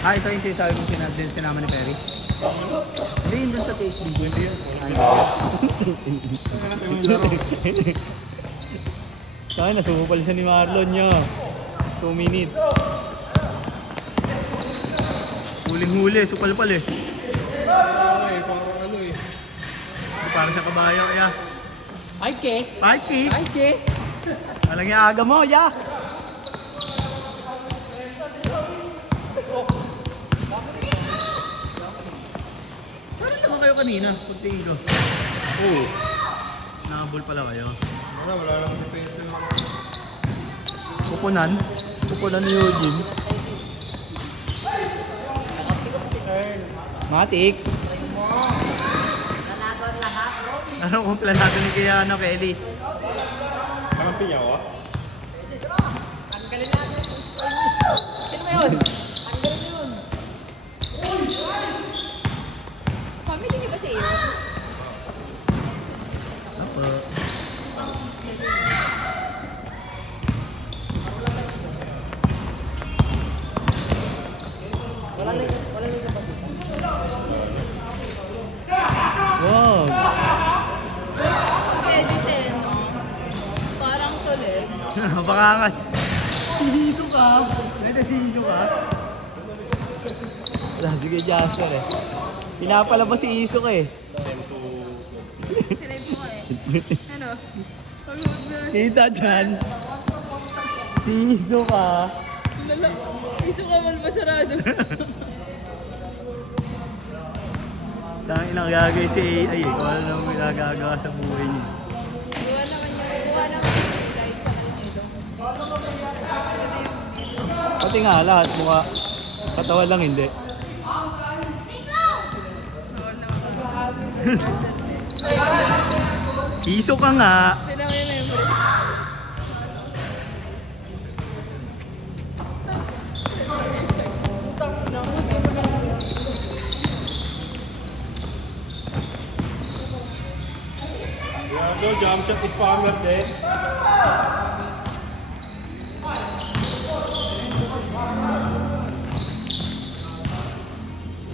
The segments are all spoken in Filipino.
Ah, ito yung sinasabi mong sinama ni Perry. Hindi, yun dun sa THD. Hindi yun. Saan, nasumupal siya ni Marlon niya. 2 minutes. Huling-huli, supal-pal eh. Parang ano eh. Parang sa kabayo, kaya. Ay, ke? Pikey! Ay, ke? Alang yung aga mo, ya! Saan naman kayo kanina? Pagtingin ko. Oo. Nakabol pala kayo. Wala lang defense lang. Pupunan. Pupunan ni Eugene. Matik. Ano kung planado ni Kiana, Kelly? Kampi niya ako? Sino ba yun? Tanggalin yun. Family niyo ba sa iyo? Apo. Wala na sa pasita. Wow. Pag-edit no? Parang kulit. Baka nga. Sihiso ka. Nagkasihiso ka. Wala, sige Jasper eh. Pinapalabas si Isok eh. Sinave mo eh. Ano? Kita dyan. Si Isok ka. Lala. Iso ka man ba sarado? Tangin lang gagawin si ay kung ano naman gagawa sa buhay niya. Iwan naman yung light sa kanito. Pati nga lahat mukha katawan lang hindi. Isok ka nga. Tinan mo yung memory. Yado, jump shot is spammer din.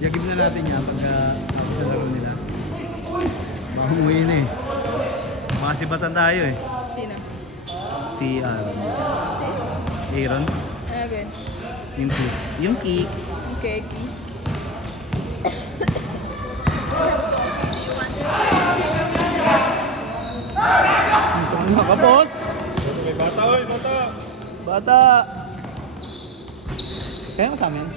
Yagib na natin yan pag ako sa laro nila. Baka umuwi na eh. Masibatan tayo eh. Sino? Si Aaron. Aaron? Ano again? Yung kick. Yung kick. Yung keki. Kapos! May bata, oy, bata. Bata! Kaya mo sa amin?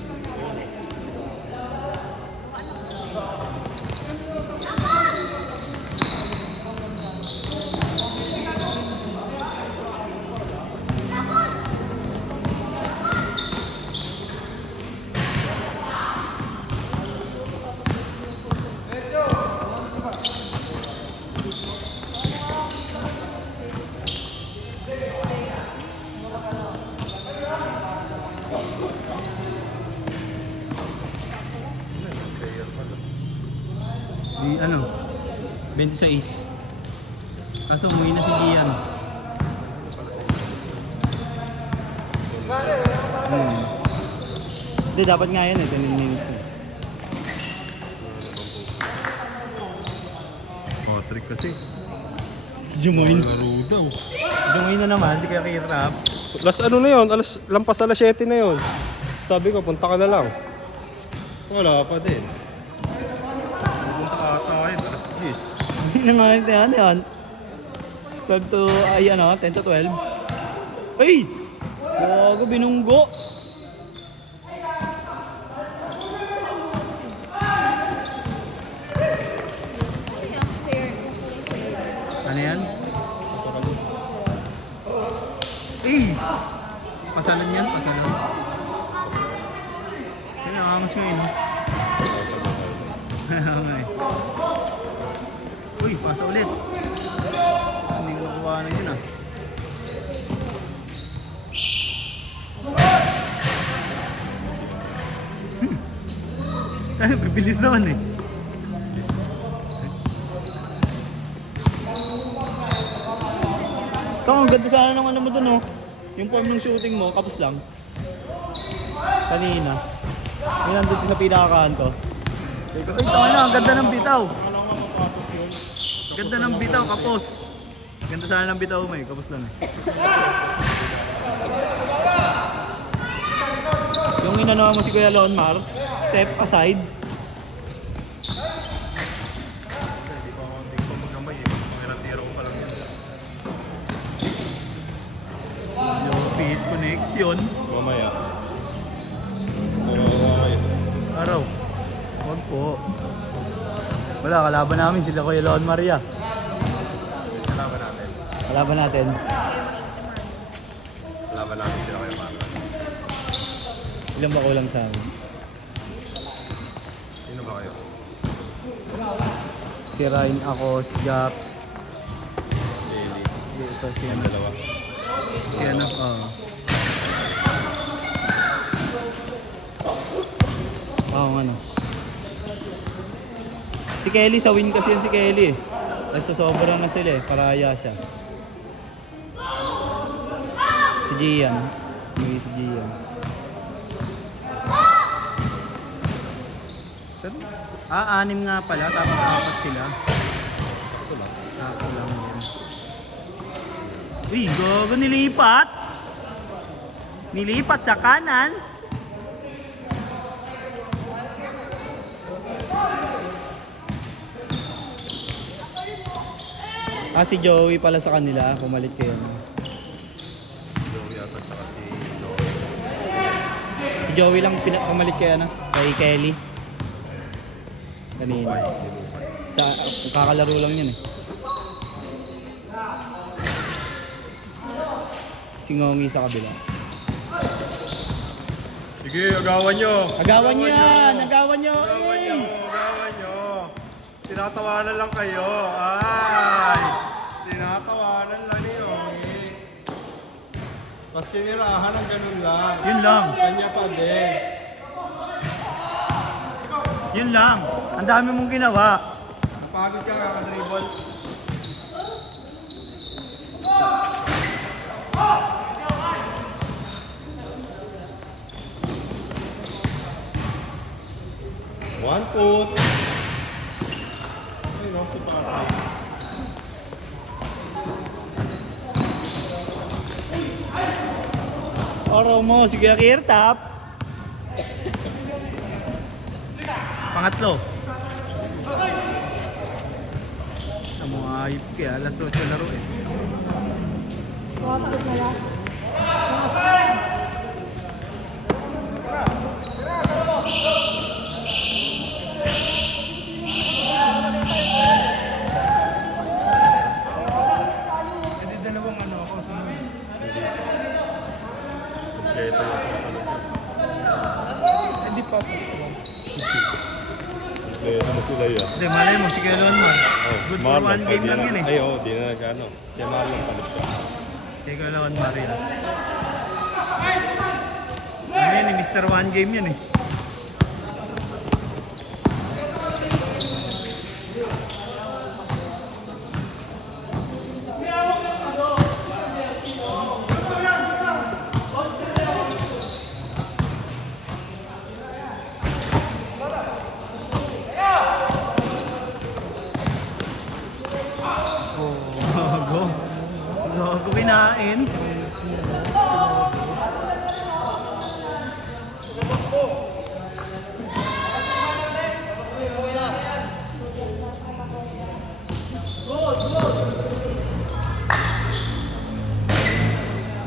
Di ano? 26. Kaso umuwi na si Gian. Hindi, dapat nga yan eh. 10 minutes eh. Oh, trick kasi. Si Jumoin. Laro daw. Jumoin na naman, di kaya kay-rap. Last ano na yun? Lampas alas 7 na yun. Sabi ko, punta ka na lang. Wala pa din. Punta ka ata kayo, alas 10. Hindi na nga yan, yan. 12 to, ay ano, 10 to 12. Ay! Bago, binunggo. Ano yan? Eh! Pasalan yan, pasalan. Yan, nakamas ngayon. Uy, pasa ulit. Hindi ko nakuha na yun ah. Bibilis naman eh. Ang ganda sana ng ano mo dun oh. Yung form ng shooting mo, kapos lang. Kanina. May nandito sa pinakakanto. Ay, tama na, ang ganda ng bitaw. Ang ganda ng bitaw, kapos. Ang ganda sana ng bitaw mo eh, kapos lang eh. Yung inano mo si Kuya Lonmar, step aside. Hindi ko magamay eh. Pangiratiro ko pa lang yan. Yung feed connection. Mamaya. Pero mamaya. Araw. Huwag po. Wala, kalaban namin sila Kuya Lon Maria. Kalaban natin. Kalaban natin. Kalaban natin sila kayo mga. Ilan ba kulang sa amin? Sino ba kayo? Si Ryan, ako, si Japs. Daily. Ito, si ano. Dalawa. Si ano, oo. Oo, ano. Si Kelly, sa win kasi yan si Kelly eh. Tapos sa sobrang na sila eh, paraya siya. Si Gian. Yung si Gian. Anim nga pala, tapos 4 sila. Sakto lang. Sakto lang din. Uy, gogo, nilipat! Nilipat sa kanan. Si Joey pala sa kanila, pumalit kayo. Joey yata tsaka si Joey. Si Joey lang pumalit kayo ano, kay Kelly. Kanina. Sa kakalaro lang yun eh. Si Ngongi sa kabila. Sige, agawan nyo! Agawan niyo yan! Agawan niyo! Agawan nyo! Eh! Agawan nyo! Tinatawanan lang kayo! Ay! Tinatawanan lang ni Yogi. Tapos tinirahan ng ganun lang. Yun lang. Kanya pa din. Yun lang. Ang dami mong ginawa. Napagod ka kakadribble. One foot. Ay, no, foot pa ka. Araw mo, sige Kirtap. Pangatlo. Ang mga ayip kaya, alas 8 laro eh. Hindi dalawang ano ako sunod. Ito yung susunod. Hindi pa. Ito na sila yun. Hindi, malay mo, sige Lonmar. Good for Marlon, one game di lang na- yun eh. Ay, oo, di na nag-ano. Kaya Marlon palit ka. Sige Lonmar yun. Ano yun eh, Mr. One Game yun eh. Gago. Gago kinain.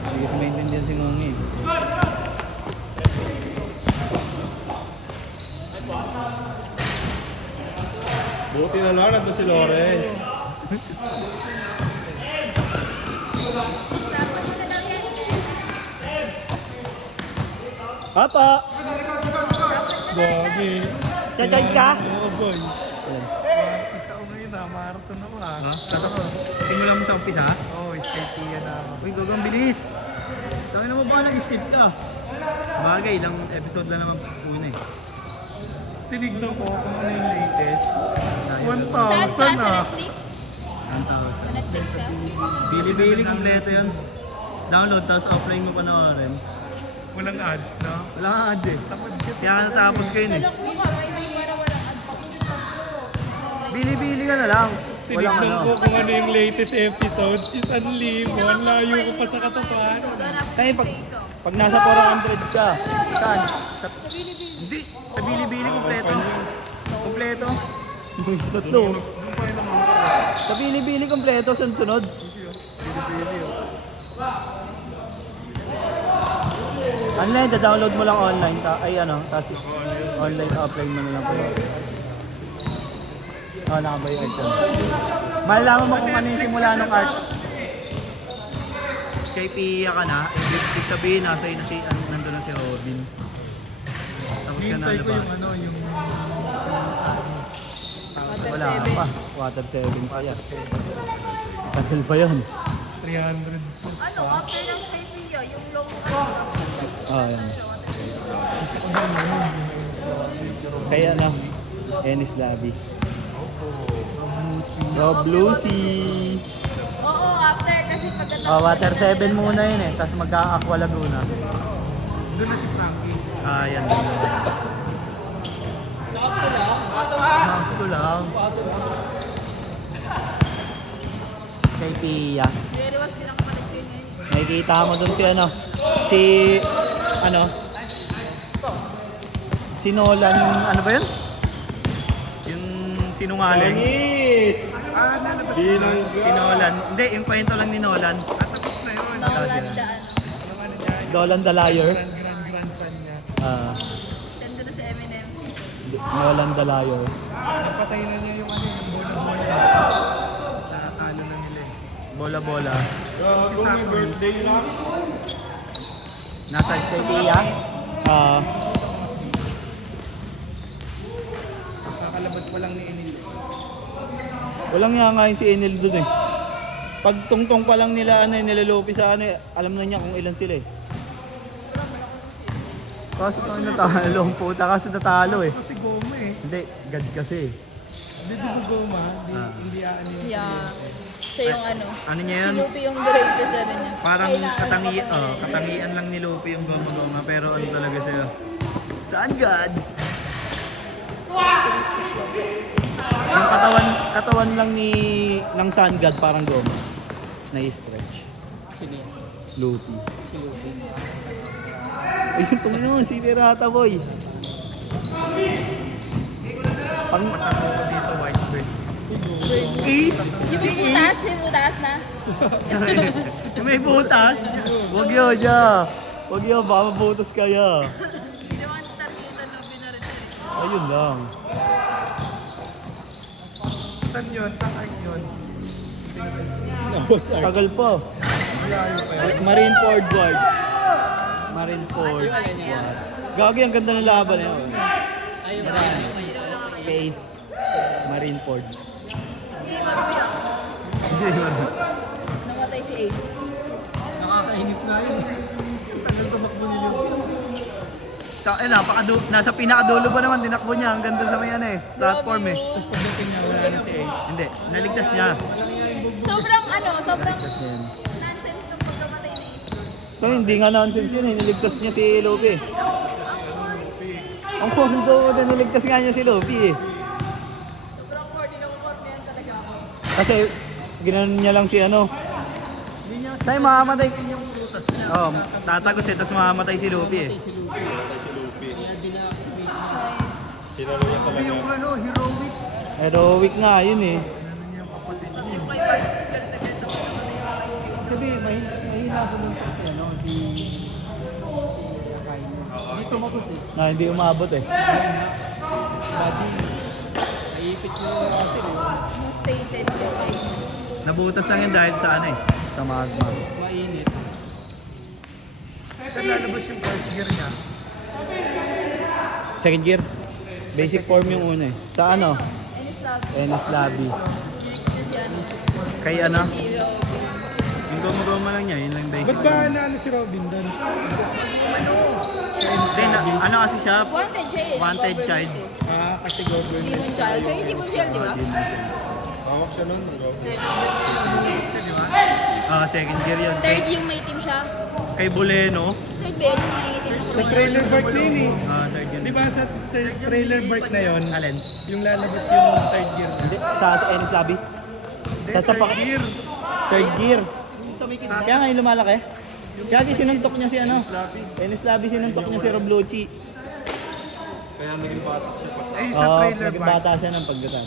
Hindi kasi maintindihan si Ngongi. Buti na lang nandun si Lawrence. Papa! Gagi. Cha-charge ka? Oo, boy. Isa ko ngayon na, marathon ako ah. Ha? Simula mo sa umpisa? Oo, escape yan na ako. Uy, gagang bilis! Sabi naman ba nag-skip ka? Bagay, ilang episode lang naman una eh. Tinignan ko kung ano yung latest. 1,000 Saan ka? Sa ah. Netflix? 1,000. Sa Netflix ka? Bili-bili kompleto yun. Download, tapos offline mo panoorin. Walang ads na. Wala kang ads eh. Kaya nga natapos ko yun eh. Sa lock mo ka, may para walang ads. Bili-bili ka na lang. Walang Tinignan ano. ko kung ano yung latest episode. Is Unlivo. Ang layo ko pa sa katotohanan. Tayo pag nasa 400 ka, saan? Sa Hindi. Sa Bili-Bili kompleto. Kompleto. Tatlo. Sa Bili-Bili kompleto, sunod-sunod. Online, download mo lang online. Tapos online, offline mo na lang pala. Nakabayad ka. Malalaman mo kung ano yung simula ng art. Kay Pia ka na, ibig sabihin nandun na si Robin. Tapos ka Hintay ko yung nalabas. ano, yung sa Wala ka pa. Water 7 pa yan. Tagal pa yun. 300. Ano, after ng Skypea, yung low Yan. Kaya na, Ennis Lobby. Rob Lucy. Oo, after kasi pag Water 7 muna yun eh. Tapos magka-Aqua Laguna. Doon na si Frankie. Yan. Sakto lang. Kay Pia. very was din ako palit yun ngayon. Nakikita mo dun si Nolan yung ano ba yun? Yung sinungaling. Nalabas Si Nolan. Hindi, yung kwento lang ni Nolan. tapos na yun. Nolan daan. Nolan the Liar. Grandson niya. Send ko na sa Eminem. Nolan the Liar. Napatay na niya yung ano, yung bola-bola. Natalo na nila eh. Bola-bola. Si Sakura. Nasa kay Pia. Kakalabas pa lang ni Enil. Walang nga ngayon si Enel dun eh. Pag tungtong pa lang nila nilalopi sa alam na niya kung ilan sila eh. Kaso natalo ang puta kasi natalo eh. Kasi Goma eh. Hindi, God kasi. Hindi di ba Goma? Hindi ano yun. Yeah. Siya yung ano. Ano niya Si yun? Lupi yung greatest ano niya. Parang Kailangan katangian lang ni Lupi yung goma-goma pero ano talaga siya. Saan God? Yung katawan lang ng Sun God parang goma. Na-stretch. Lupi. Ayun, tumingin naman si Pirata Boy. Pang dito white bird. Ace? Yung butas na. Yung may butas? Huwag yun, ya. Huwag yun, baka mabutas kaya. Hindi naman tarjeta no binarit. Ayun lang. Saan yun? Saan yun? Tagal pa. Marineford Ward. Marineford Ward. Gagi, ang ganda ng laban na yun. Face. Marineford. Hindi maruya. Hindi man. Namatay si Ace. Nakakainip nga yun. Ang tagal tumakbo nila. Nasa pinakadulo pa naman, tinakbo niya. Ang ganda sa may platform eh. Tapos pagdating niya, wala na si Ace. Hindi, naligtas niya. Sobrang sobrang Naligtas niya yun. nonsense nung pagkamatay ni Ace. So, hindi nga nonsense yun eh. Niligtas niya si Lupi. Ang kondo na niligtas nga niya si Lupi eh. Sobrang corny na corny yan talaga ako. Kasi ginanon niya lang si Tay, mamamatay. Oo, tatagos eh, tapos mamamatay si Lupi eh. Yung ano, heroic. Heroic nga yun eh. Sabi, mahina sa buntot si Dito makus eh. Hindi umabot eh. No stated siya kayo. Nabutas lang yun dahil sa sa magma. Mainit. Saan lalabas yung first gear niya? Second gear. Basic form yung una eh. Sa Ennis Lobby. Ennis Lobby. Kasi ano, Kay si Robin. yung goma-goma lang niya, yun lang basic. Ba't ba naano si Robin doon? Then, kasi siya? Wanted siya eh. Wanted government child. eh. Kasi government. Demon child. Siya yung Demon child, di ba? Hawak siya nun. Second gear yun. Third yung may team siya. Kay Boleno. Third Ben, yung nangingitim ng Sa trailer park na yun eh. Third gear. Di ba sa trailer park na yun, Alin? yung lalabas yung third gear. Hindi, sa Ennis Lobby. Sa Third gear. Third gear. Kaya nga yung lumalaki. Kaya sinuntok niya si ano. Ennis Lobby sinuntok niya si Roblucci. Kaya naging bata siya pa. Ay, sa Oo, trailer naging park. bata siya ng pagdatan.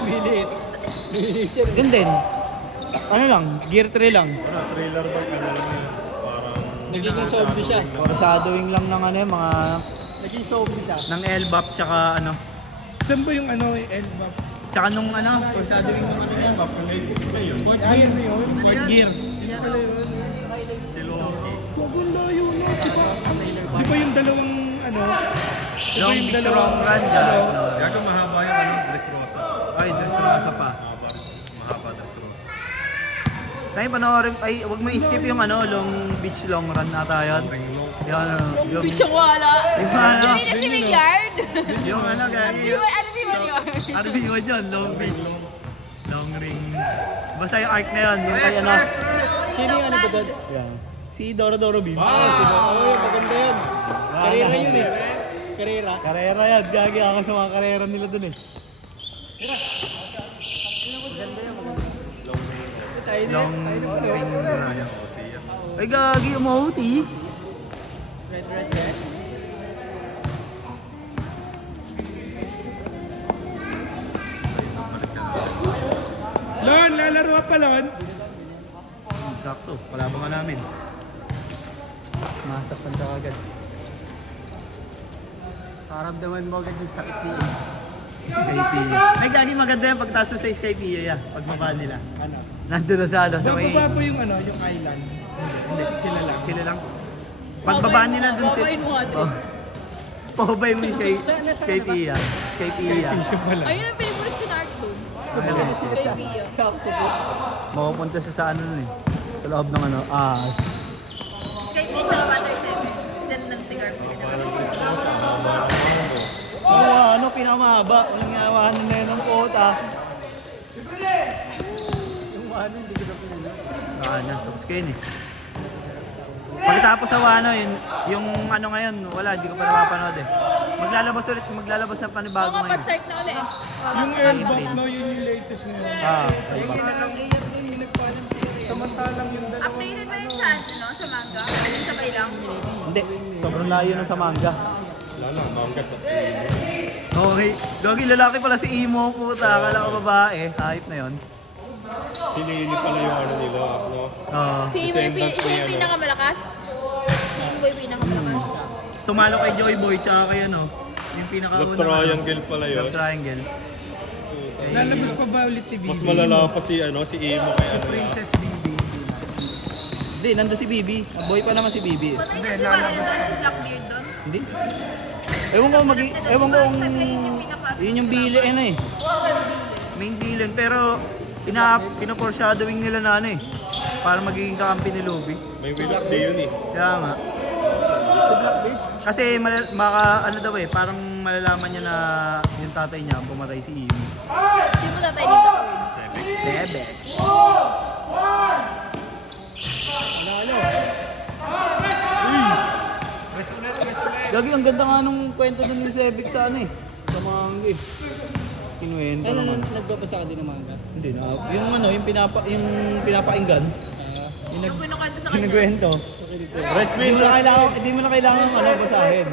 Miniit. Yun din. Ano lang, gear 3 lang. Ano, trailer park, ano lang yun. Parang... Nagiging zombie siya. Foreshadowing lang ng ano yung mga... Naging zombie siya. Ng L-Bap tsaka ano. Saan ba yung ano, yung L-Bap? Tsaka nung ano, foreshadowing ng ano yan. Latest na yun. Fourth gear na yun. Fourth gear. Si Loki. Gugol layo na. Di ba yung dalawang ano? Di ba Long yung Beach dalawang Wrong Run dyan. Gago mahaba yung ano, dress rosa. Ay, Dressrosa pa. Mahaba dress rosa. Tayo panoorin, ay wag mo i-skip yung ano, Long Beach Long Run ata yun. Yung ano, Long Beach ang wala. Yung ano, Sabi na si Minyard. yung ano, gagi. Ano ba yun yun? RB yun yun, Long Beach. Long Ring. Basta yung arc na yun, yung kay ano. Sino yung ano ba doon? Yeah. Si Doro Doro Beam. Si Doro. Maganda yun. Karera yun eh. Karera? Karera yan. Gagi ako sa mga karera nila doon eh. Long Ring Run. Ay gagi, umuuti. Lon, lalaro ka pa, Lon. Sakto, wala ba nga namin? Masaktan ka agad. Karamdaman mo agad yung sakit ni Skypea. Ay gagi, maganda yung pagtaas mo sa Skypea ya. Pagmaba nila. Ano? Nandun na sa ano, sa may... Bababa pa yung ano, yung island. Hindi, Sila lang. sila lang. Pagbaba nila dun sila. Babayin mo, Adri. Oh. Pahubay mo yung Skypea. Skypea. Siya pala. Ayun ang favorite ko na art doon. Kay Pia. Mapupunta sa ano nun eh. Sa loob ng ano, Sky Pia tsaka Butter 7. Send ng cigar po. ano, pinakamahaba. Walang yawahan na yun ng kota. Yung ano, hindi ko na pinunod. Tapos kayo eh. Pagkatapos sa Wano, yung ano ngayon, wala, hindi ko pa napapanood eh. Maglalabas ng panibago Oo nga, ngayon. pa-start na ulit. Yung L-Bop, no, yun yung latest ngayon. Samantalang yung dalawa. Updated ba yun sa ano, sa manga? Yung sabay lang? Hindi, sobrang layo na sa manga. Wala lang, mangga sa Okay, Gogi, lalaki pala si Imo, puta. Akala ko babae, hype na yon. Si Lily pala yung ano nila, no? Si Imo yung Descendant siya ni yung ano. pinakamalakas. Si Imo yung pinakamalakas. Tumalo kay Joy Boy, tsaka kay ano, yung pinakauna. Love triangle pala yun. Love triangle. Lalabas pa ba ulit si Bibi? Mas malala pa si ano, si Imo kaya ano. Princess Bibi. Hindi, nandun si Bibi. Boy pa naman si Bibi. Patay na si Mario doon, si Blackbeard doon. Hindi. Ewan ko kung yun yung villain eh. Main villain, pero pina-foreshadowing nila na ano eh. Para magiging kakampi ni Luby. May Willow Day yun eh. Kaya nga. Kasi ano daw eh, parang malalaman niya na yung tatay niya pumatay si Imo. Hindi mo tatay ni Blackbeard. Sebe. Lagi ang ganda nga nung kwento dun ni Sebik sa ano eh. Sa manga eh. Kinuwento naman. Nagbabasa ka din ng manga? Hindi na. Yung ano, yung pinapainggan. Yung kinukwento sa Yung kanya. nagkwento. Hindi mo na kailangan ano, basahin.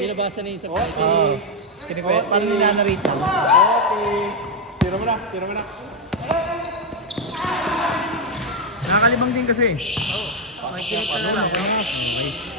Binabasa na yung sa Oo. Kinikwento. Parang ninanarate lang. Okay. Tira mo na. Nakakalibang din kasi. Oo. Makikita na lang. Okay.